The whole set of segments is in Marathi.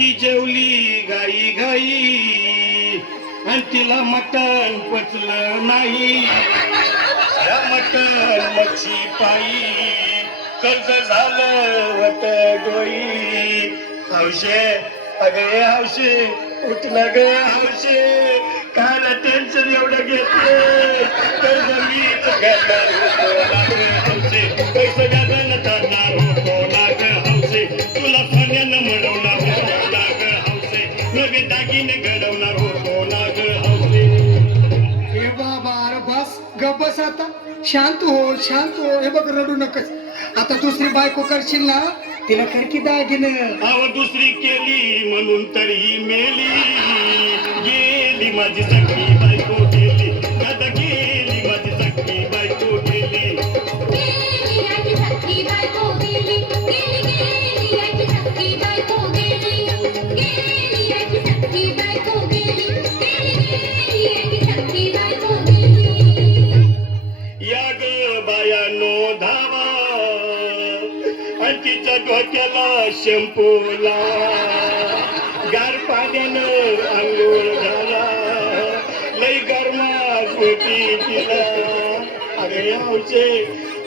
ती जेवली गाई गाई आणि तिला मटण पचलं नाही. या मटण मच्छी पायी कर्ज झालं वट डोई. हौशे अगे हौशे उठला ग हौशे काला टेन्शन एवढं घेतलं कर्ज मीच घेणार होतो ना ग हौशे. पैसे व्याजानं करणार होतो ना ग हौशे. तुला सोन्यानं मिळवणार होतो ना ग हौशे. नवे दागिने घडवणार होतो ना ग हौशे. हे बाबा अरे बस गप बस आता. शांत हो शांत हो. हे बघ रडू नकस. आता दुसरी बायको करशील ना तिला खरकी दागिन. अव दुसरी केली म्हणून तरी मेली. गेली माझी सखी बायको गेली. आता गेली माझी सखी बायको गेली. गेली याची सखी बायको गेली. गेली गेली याची सखी बायको गेली. गेली याची सखी बायको गेली. गेली गेली याची सखी बायको गेली. या ग बायानो धावा आणि तिच्या डोक्याला शॅम्पू लावा. गार पाण्यानं आंघोळ घाला. लई गरमास होती तिला. अरे हौशे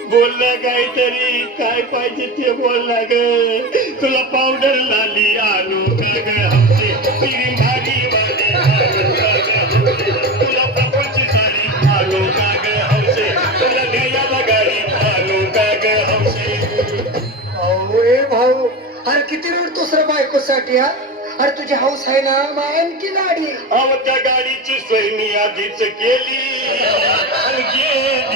बोलला काहीतरी काय पाहिजे ते बोलला ग. तुला पावडर लाली आणू का ग हौशे. क्रीम भारी वाली आणू का ग हौशे. तुला प्रपंची साडी आणू का ग हौशे. तुला घ्यायला गाडी आणू का ग हौशे. भाऊ ए भाऊ अरे किती रडतोस रे बायकोसाठी हा. अरे तुझी हाऊस आहे ना मग आणखी गाडी. अहो त्या गाडीची सोय मी आधीच केली आणि गेली